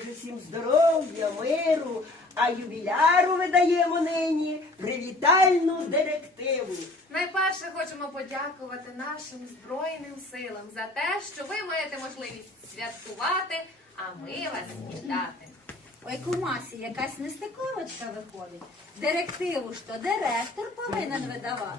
Боже всім здоров'я, миру, а ювіляру видаємо нині привітальну директиву. Найперше хочемо подякувати нашим Збройним силам за те, що ви маєте можливість святкувати, а ми вас вітати. Ой, кумасі, якась нестиковочка виходить. Директиву ж то директор повинен видавати.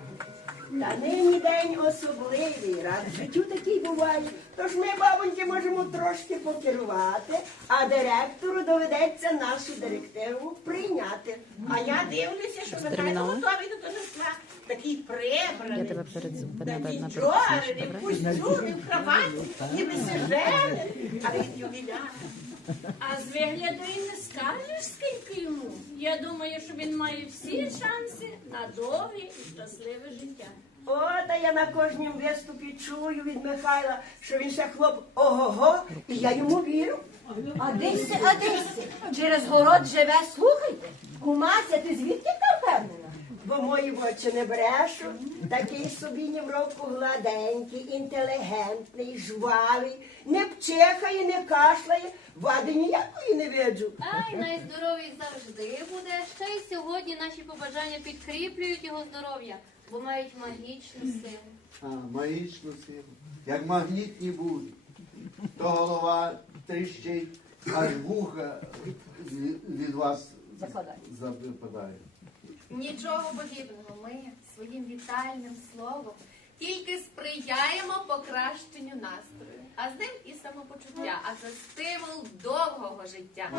Та нині день особливий, раз в життю такий буває. Тож ми, бабоньки, можемо трошки покерувати, а директору доведеться нашу директиву прийняти. А я дивлюся, що Михайло готовий до Донецька. Такий прибраний. Я тебе перед передам такий на чорний, в костюмі, в кроваті, ніби сижене, а він ювіляр. А з вигляду і не скажеш, скільки йому. Я думаю, що він має всі шанси на довге і щасливе життя. О, та я на кожнім виступі чую від Михайла, що він ще хлоп ого-го, і я йому вірю. А десь, а десь, через город живе, слухайте. Кумася, ти звідки та впевнена? Бо мої в очі не брешу, такий собі ні в року гладенький, інтелігентний, жвавий, не пчихає, не кашляє, вади ніякої не виджу. Ай, найздоровий завжди буде. Ще й сьогодні наші побажання підкріплюють його здоров'я, бо мають магічну силу. А, магічну силу. Як магнітні будуть, то голова тріщить, аж вуха від- вас западають. Нічого подібного. Ми своїм вітальним словом тільки сприяємо покращенню настрою, а з ним і самопочуття, а це стимул довгого життя.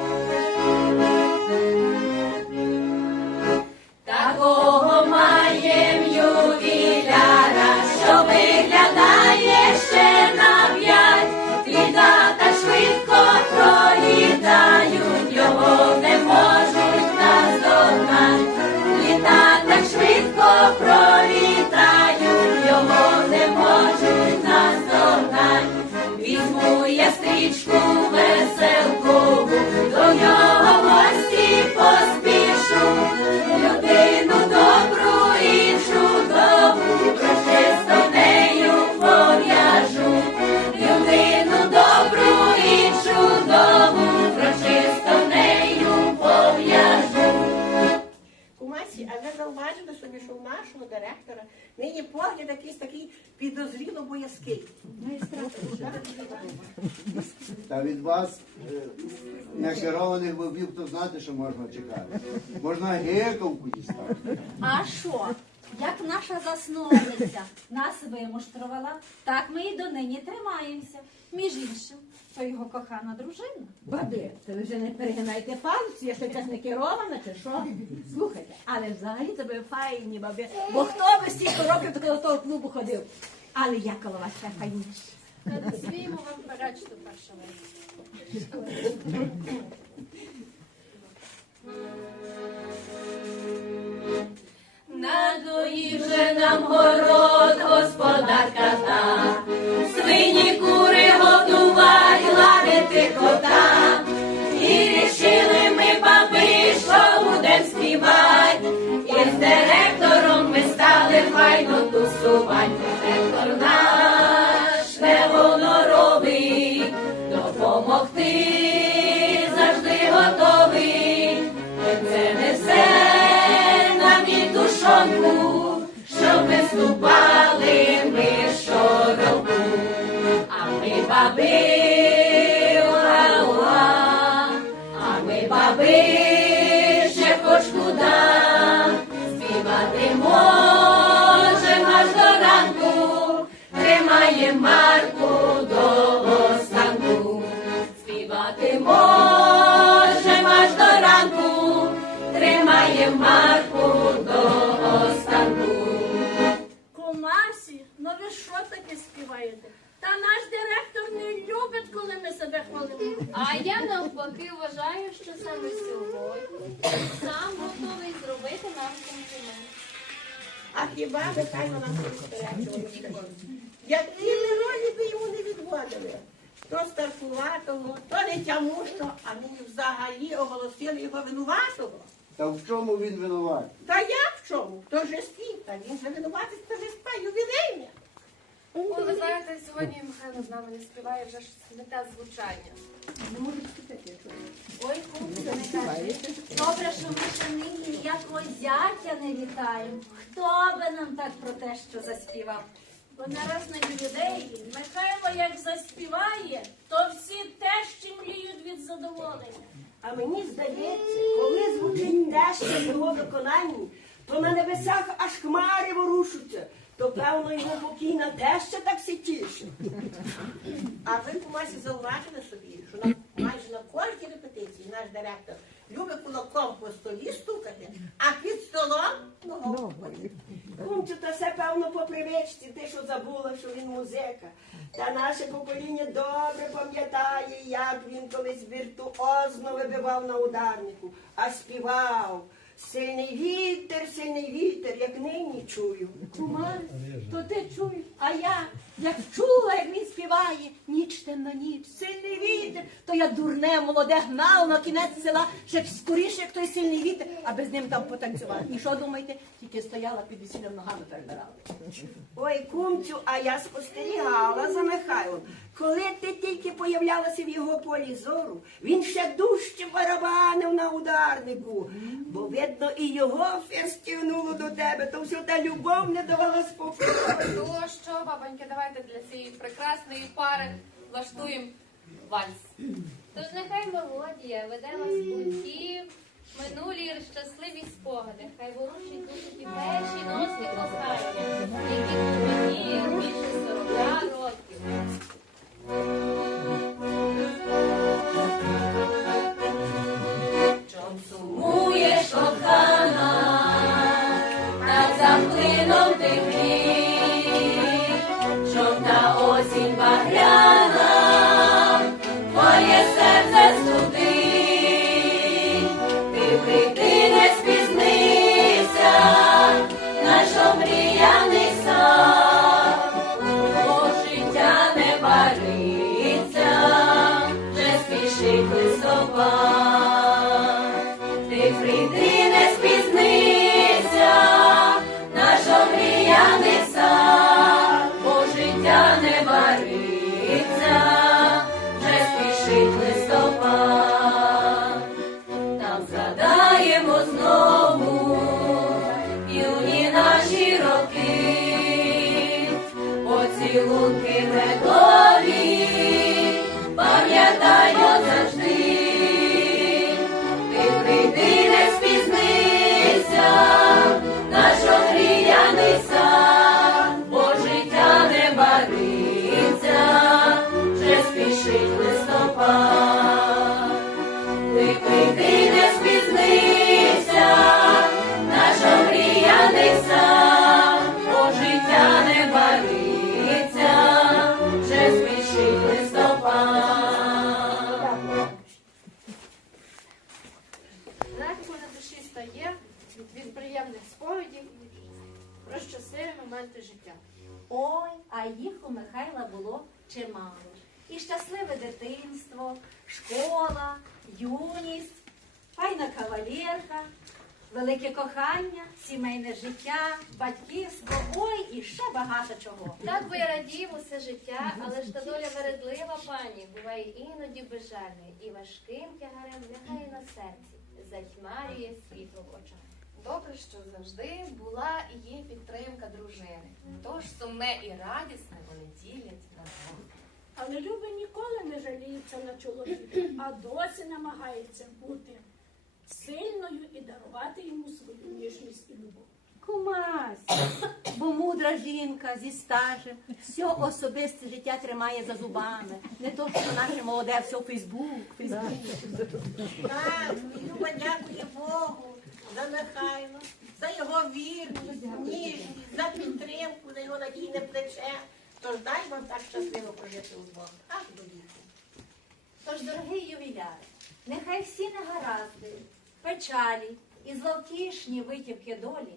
Ви собі, що у нашого директора нині погляд якийсь такий підозріло боязкий. Та від вас е, некерованих бобів, то знати, що можна чекати. Можна гекавку дістати. А що? Як наша засновниця нас вимуштрувала, так ми і донині тримаємося. Між іншим, то його кохана дружина. Баби, то ви вже не перегинайте палці, я що якась не керована чи що? Слухайте, але взагалі ви файні, баби. Бо хто би стільки років до того клубу ходив? Але я коло вас ще файніше. Не вам перечити перша версія. Надоїв же нам город господарка та, свині директором ми стали файно тусувать. Директор наш не гоноровий, допомогти завжди готовий. Це несе нам і душонку, щоб виступали ми щороку. А ми баби, тримає марку до останку. Співати можем аж до ранку, тримає марку до останку. Кумасі, ну ви що таке співаєте? Та наш директор не любить, коли ми себе хвалимо. А я навпаки вважаю, що саме сьогодні сам готовий зробити нам комплімент. А хіба Михайло нам не сперечував? Які ми ролі би йому не відводили? То старкуватого, то не тямущого, а нині взагалі оголосили його винуватого. Та в чому він винуватий? Та як в чому? То же спів, та він же винуватий, то же спа, ювілейне. О, ви знаєте, сьогодні Михайло з нами не співає вже ж не те звучання. Ой, кумцю, не кажи. Добре, що ми ще нині ніякого зятя не вітаємо. Хто би нам так про те, що заспівав? Бо нараз на ювілеї Михайло як заспіває, то всі теж мліють від задоволення. А мені здається, коли звучить теща в його виконанні, то на небесах аж хмари ворушаться, то певно його покійна теща так се тішить. А ви кумасі зауважили собі, що на майже на кожній репетиції наш директор любить кулаком по столі стукати, а під столом ногою. Кумцю, то все певно по привичці, ти що забула, що він музика. Та наше покоління добре пам'ятає, як він колись віртуозно вибивав на ударнику, а співав. Сильний вітер, сильний вітер, як нині чую. Кумар, то ти чуєш, а я як чула, як він співає, ніч темна ніч, сильний вітер, то я дурне, молоде гнав на кінець села, щоб скоріше, як той сильний вітер, аби з ним там потанцювати. І що думаєте? Тільки стояла під весіллям ногами перебирала. Ой, кумцю, а я спостерігала за Михайлом. Коли ти тільки появлялася в його полі зору, він ще дужче барабанив на ударнику. Бо видно, і його фестівнуло до тебе, то все та любов не давала спокою. Ну що, бабоньки, давайте для цієї прекрасної пари влаштуємо вальс. Тож нехай мелодія веде вас у ті минулі щасливі спогади. Хай ворушить душу ті перші ночі кохання, які мені більше 40 років. Czy odsumujesz od Pana, tak zamknięty? Чимало. І щасливе дитинство, школа, юність, файна кавалерка, велике кохання, сімейне життя, батьківство, ой, і ще багато чого. Так би я радів усе життя, але ж та доля вередлива пані буває іноді безжальною і важким тягарем лягає на серці, затьмарює світло в очах. Добре, що завжди була і є підтримка дружини. Тож сумне і радісне вони ділять на двох. Але Люба ніколи не жаліється на чоловіка, а досі намагається бути сильною і дарувати йому свою ніжність і любов. Кумась, бо мудра жінка зі стажем все особисте життя тримає за зубами. Не то, що наше молоде все Фейсбук, Фейсбук. Так, Люба дякує Богу за Михайла, за його вірність, ніжність, за підтримку, за його надійне плече. Тож дай вам так щасливо прожити удвох. Аж до віку. Тож, дорогий ювіляр, нехай всі негаразди, печалі і зловтішні витівки долі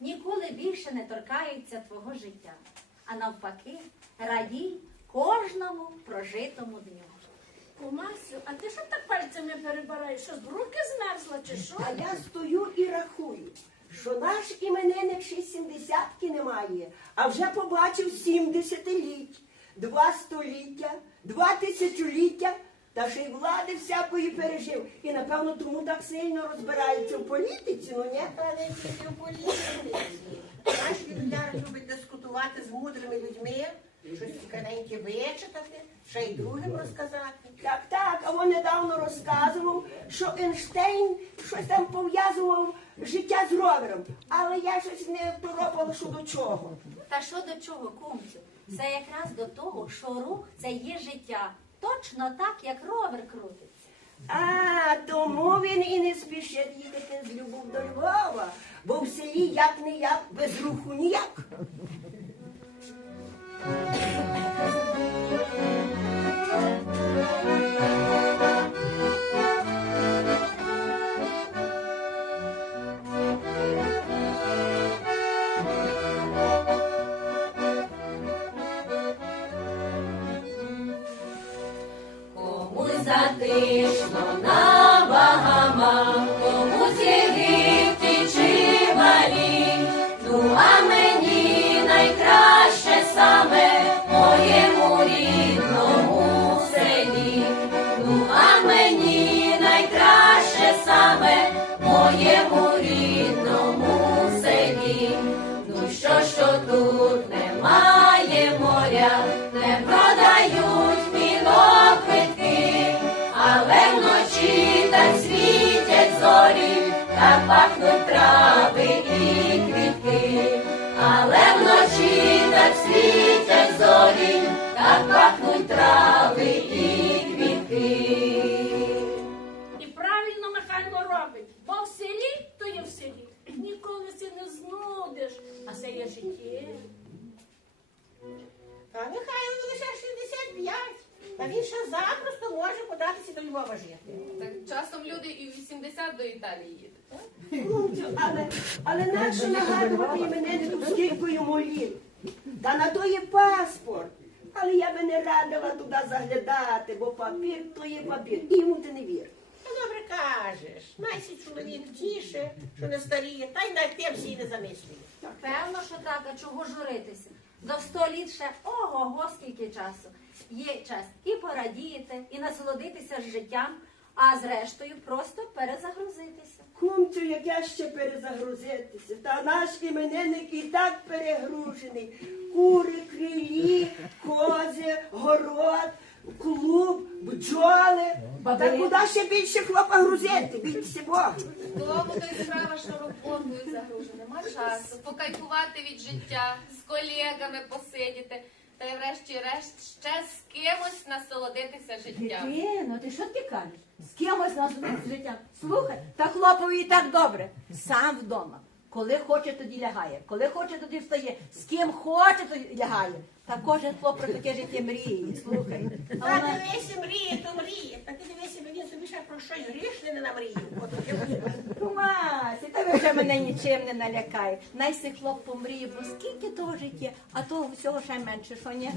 ніколи більше не торкаються твого життя, а навпаки, радій кожному прожитому дню. Кумасю, а ти що так пальцями перебираєш? Що з руки змерзла чи що? А я стою і рахую, що наш іменинник ще сімдесятки немає, а вже побачив сімдесятиліть, два століття, два тисячоліття, та ще й влади всякої пережив. І напевно тому так сильно розбирається в політиці, ну ні? Та не тільки в політиці. Наш Віктор любить дискутувати з мудрими людьми, щось цікавеньке вичитати, ще й другим розказати. Так, так, а він недавно розказував, що Ейнштейн щось там пов'язував життя з ровером. Але я щось не второпала, що до чого. Та що до чого, кумцю? Це якраз до того, що рух це є життя. Точно так, як ровер крутиться. А, тому він і не спішить їхати з Любов до Львова, бо в селі як не як, без руху ніяк. Thank you. Зорі, так пахнуть трави і квітки, але вночі так світять зорі, так пахнуть трави і квітки. І правильно Михайло робить, бо в селі то є в селі. Ніколи си не знудиш, а це є життя. А Михайло лише 65, та він ще запросто може податися до Львова жити. Так часом люди і в 80 до Італії їдуть. Але, але нащо нагадувати мене імениннику, скільки йому літ? Та на то є паспорт. Але я би не радила туди заглядати, бо папір то є папір. І йому ти не вір. Та добре кажеш. Найсі чоловік тіше, що не старіє, та й на пенсії не замислює. Певно, що так, а чого журитися? До сто літ ще ого-го скільки часу. Є час і порадіти, і насолодитися життям, а зрештою просто перезагрузитися. Кумцю, як я ще перезагрузитися. Та наш іменинник і так перегружений. Кури, крилі, кози, город, клуб, бджоли. Та куди ще більше хлопа грузити? Бійтеся Бога. Тому то й справа, що роботою загружена. Нема часу покайфувати від життя, з колегами посидіти, та й врешті-решт ще з кимось насолодитися життям. Дитино, ти що ти кажеш? З кимось насолодитися життям? Слухай, та хлопові і так добре. Сам вдома. Коли хоче, тоді лягає. Коли хоче, тоді встає. З ким хоче, тоді лягає. Та кожен хлоп про таке життя мріє. Слухай. Та вона- дивися, мріє, то мріє. Та ти дивися, він собі ще про щось грішне не таке ось. Та ви вже мене нічим не налякає. Найси хлоп помріє, бо скільки того життя, а того всього ще менше, що ні?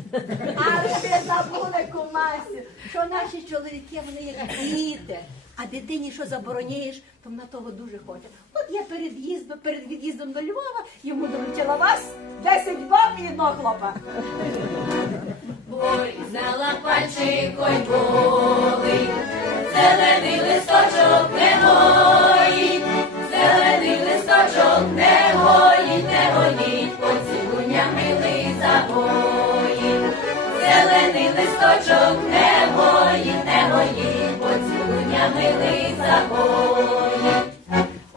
Але ще забули, кумасі, що наші чоловіки, вони як діти. А дитині, що забороняєш, то вона того дуже хоче. От я перед їздом, перед від'їздом до Львова йому доручила вас 10 баб і одного хлопа. Порізала пальчикой болить, зелений листочок не гоїть, зелений листочок не гоїть, не гоїть, поцілуня милий загоїть, зелений листочок не гоїть, не гоїть, загоїть.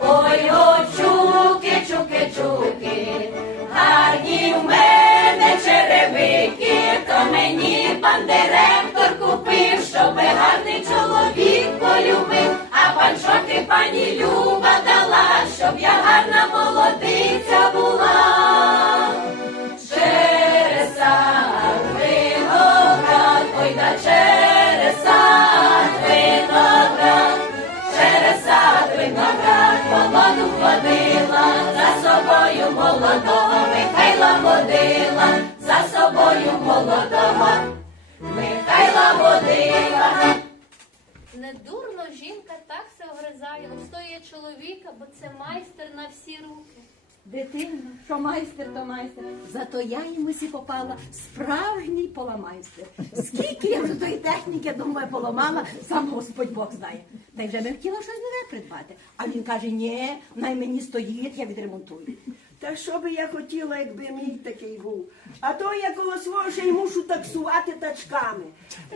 Ой, о, чуки, чуки, чуки, гарні в мене черевики, то мені пан директор купив, щоби гарний чоловік полюбив, а пан пані Люба дала, щоб я гарна молодиця була. Через сад виноград, ой, Недурно жінка так се огризає, обстоює чоловіка, бо це майстер на всі руки. Дитино, що майстер, то майстер. Зато я йому сі попала справжній поламайстер. Скільки я вже тої техніки, думаю, поламала, сам Господь Бог знає. Та й вже би хотіла щось нове придбати. А він каже, ні, най мені стоїть, я відремонтую. Та що би я хотіла, якби мій такий був. А то я коло свого ще й мушу таксувати тачками.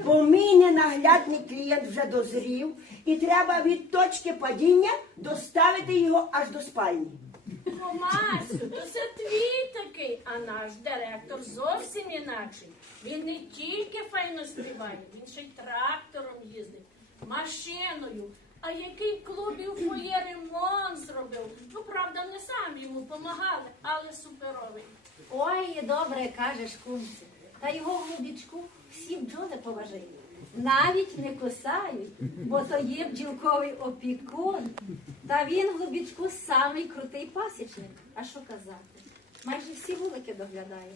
Бо мій ненаглядний клієнт вже дозрів, і треба від точки падіння доставити його аж до спальні. О, то це твій такий, а наш директор зовсім інакший. Він не тільки файно співає, він ще й трактором їздить, машиною. А який клуб і в фоє ремонт зробив. Ну, правда, не сам йому помагали, але суперовий. Ой, добре кажеш, кумці. Та його голубічку всі бджоли поважають. Навіть не кусають, бо то є бджілковий опікун. Та він голубічку самий крутий пасічник. А що казати? Майже всі вулики доглядає.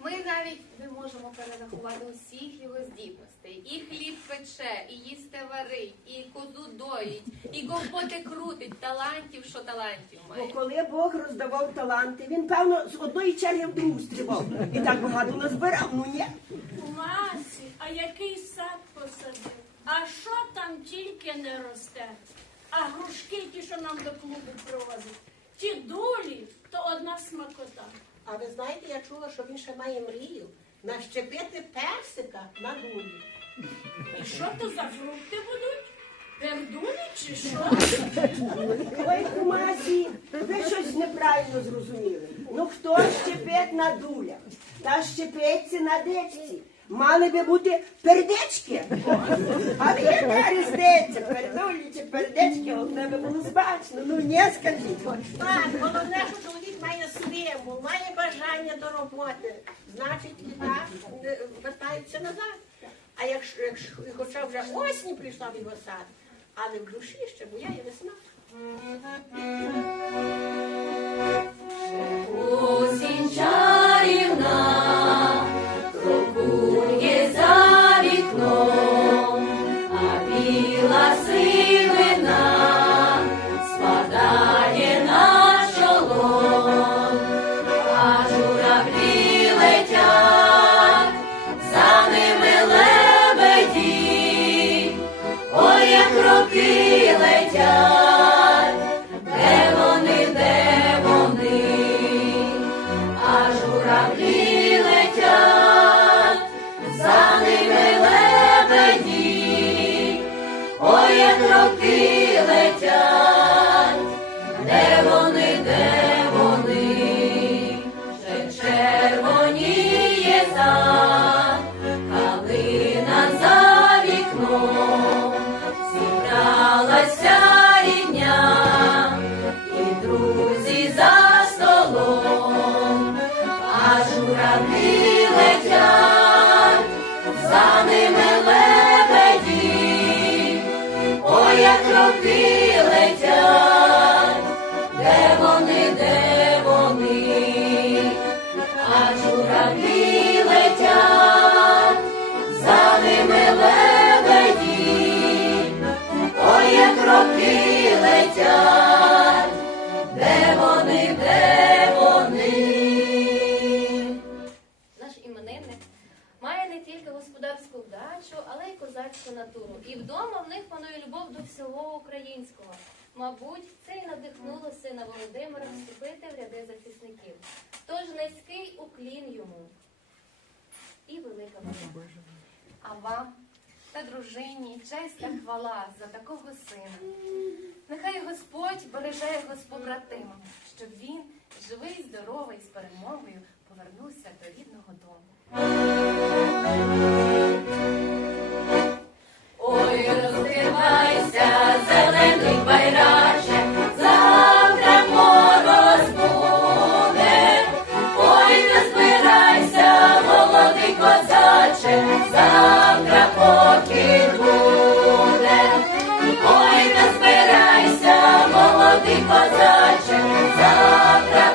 Ми навіть не можемо перерахувати усіх його здібностей. І хліб пече, і їсти варить, і козу доїть, і компоти крутить, талантів, що талантів Бо коли Бог роздавав таланти, він, певно, з одної черги в другу стрибав. І так багато назбирав, ну ні. Масі, а який сад посадив? А що там тільки не росте? А грушки, ті, що нам до клубу привозять, ті дулі, то одна смакота. А ви знаєте, я чула, що він ще має мрію нащепити персика на дулі. І що то за фрукти будуть? Пердуни чи що? Ой, кумасі, ви щось неправильно зрозуміли. Ну хто щепить на дулях? Та щепиться на дечці. Мали би бути пердечки. Але яка різниця, пердулі чи пердечки, одне би було збачно. Ну не скажіть. Так, головне, що чоловік має стимул, має бажання до роботи. Значить, і е, вертається назад. А якщо, якщо хоча вже осінь прийшла в його сад, але в душі ще буяє весна. Наш іменинник має не тільки господарську вдачу, але й козацьку натуру. І вдома в них панує любов до всього українського. Мабуть, це й надихнуло сина Володимира вступити в ряди захисників. Тож низький уклін йому і велика подяка. А вам та дружині честь та хвала за такого сина. Нехай Господь береже його з побратимами, щоб він, живий, здоровий, з перемогою, повернувся до рідного дому. Ой, розкривайся, зелений байраче, завтра мороз буде. Ой, не молодий козаче, завтра збирайся, завтра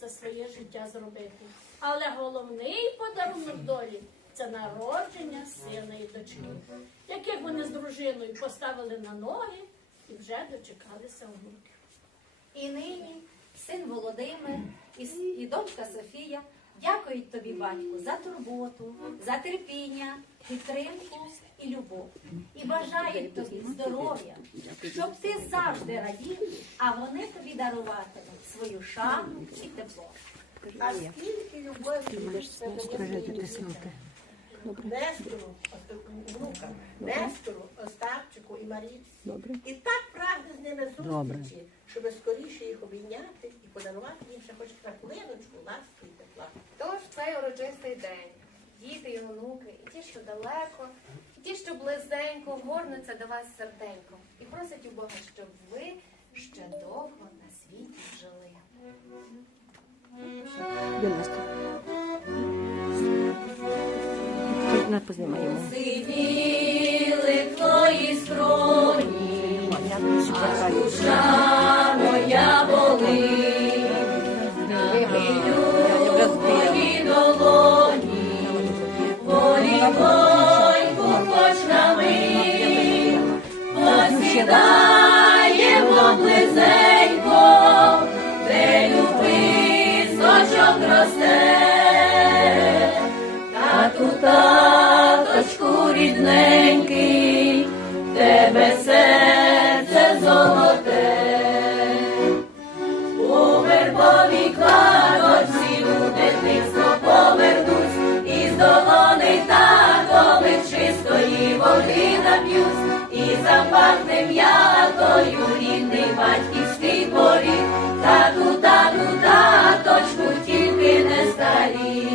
за своє життя зробити. Але головний подарунок долі це народження сина і дочки, яких вони з дружиною поставили на ноги і вже дочекалися внуків. І нині син Володимир і дочка Софія дякують тобі, батьку, за турботу, за терпіння, підтримку і любов. І бажають тобі здоров'я, щоб ти завжди радів, а вони тобі даруватимуть свою шану і тепло. А скільки любові це дає Нестору, внукам, Нестору, Остапчику і Марійці. І так прагне з ними зустрічі, щоб скоріше їх обійняти і подарувати їм ще хоч краплиночку ласки і тепла. Тож цей урочистий день. Діти і онуки, і ті, що далеко, і ті, що близенько, горнуться до вас серденько і просять у Бога, щоб ви ще довго на світі жили. Сиділи твої скроні, а душа моя болить. Посідаємо близенько, де любий сочок росте. Тату, таточку рідненький, тебе серце золоте, у вербовій кладочці у дитинство повернусь, і з долони татових чистої води нап'юсь, запахне м'ятою рідний батьківський поріг, тату, тату, таточку, тільки не старій.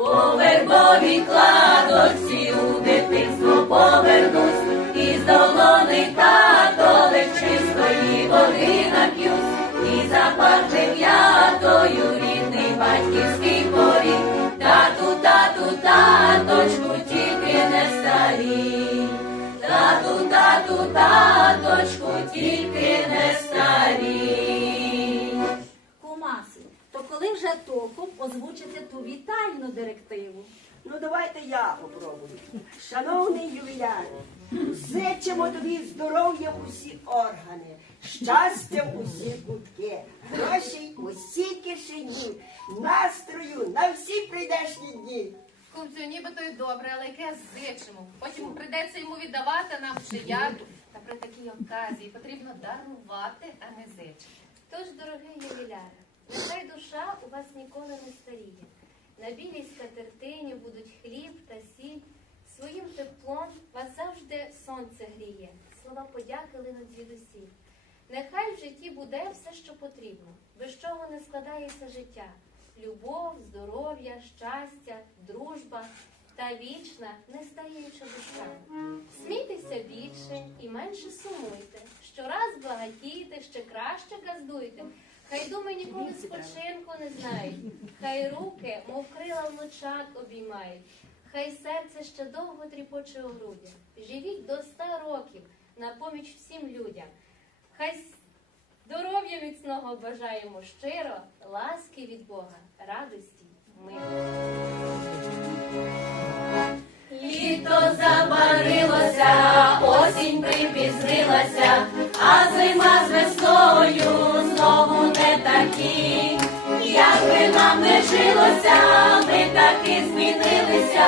У вербовій кладочці у дитинство повернусь, і з долони татових чистої води нап'юсь, і запахне м'ятою рідний батьківський поріг. Тату, тату, таточку, тільки не старій. Тату, тату, таточку, тільки не старій. Кумасі, то коли вже толком озвучити ту вітальну директиву? Ну давайте я попробую. Шановний ювіляр, зичимо тобі здоров'я в усі органи, щастя в усі кутки, грошей в усі кишені, настрою на всі прийдешні дні. Кумцю, нібито й добре, але яке зичимо. Потім прийдеться йому віддавати нам чи як. Та при такій оказії потрібно дарувати, а не зичити. Тож, дорогий ювіляре, нехай душа у вас ніколи не старіє. На білій скатертині будуть хліб та сіль. Своїм теплом вас завжди сонце гріє. Слова подяки линуть звідусіль. Нехай в житті буде все, що потрібно, без чого не складається життя. Любов, здоров'я, щастя, дружба та вічна, нестаріюча душа. Смійтеся більше і менше сумуйте. Щораз багатійте, ще краще газдуйте. Хай думи ніколи спочинку не знають, хай руки, мов крила вночак обіймають, хай серце ще довго тріпоче у грудях. Живіть до ста років на поміч всім людям. Хай здоров'я міцного бажаємо щиро, ласки від Бога, радості, миру. Літо забарилося, осінь припізнилася, а зима з весною знову не такі. Як би нам не жилося, ми таки змінилися.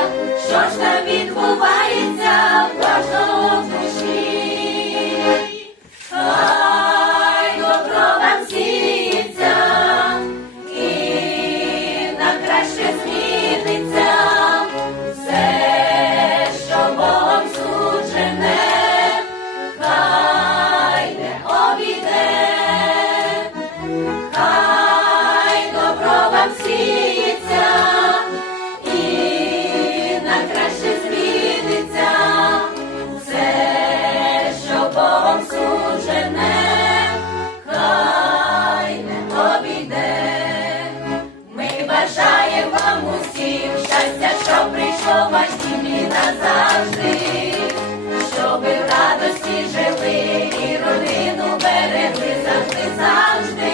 Що ж там відбувається в кожного в душі? і родину берегли завжди завжди,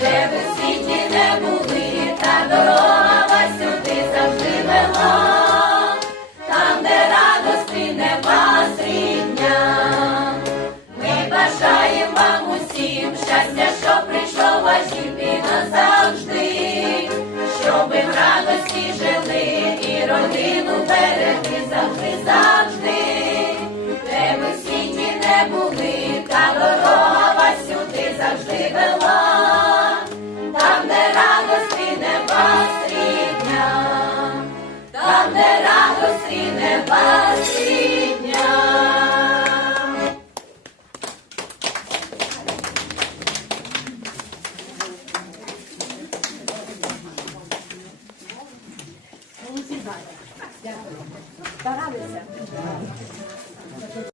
де ви світі не були, та дорога вас сюди там, де радості нема срібня. Ми бажаємо вам усім щастя, що прийшов ваш і назавжди, щоб ви в радості жили і родину берегли завжди завжди. Вела, там, де радості неба срідня, там, де радості неба срідня.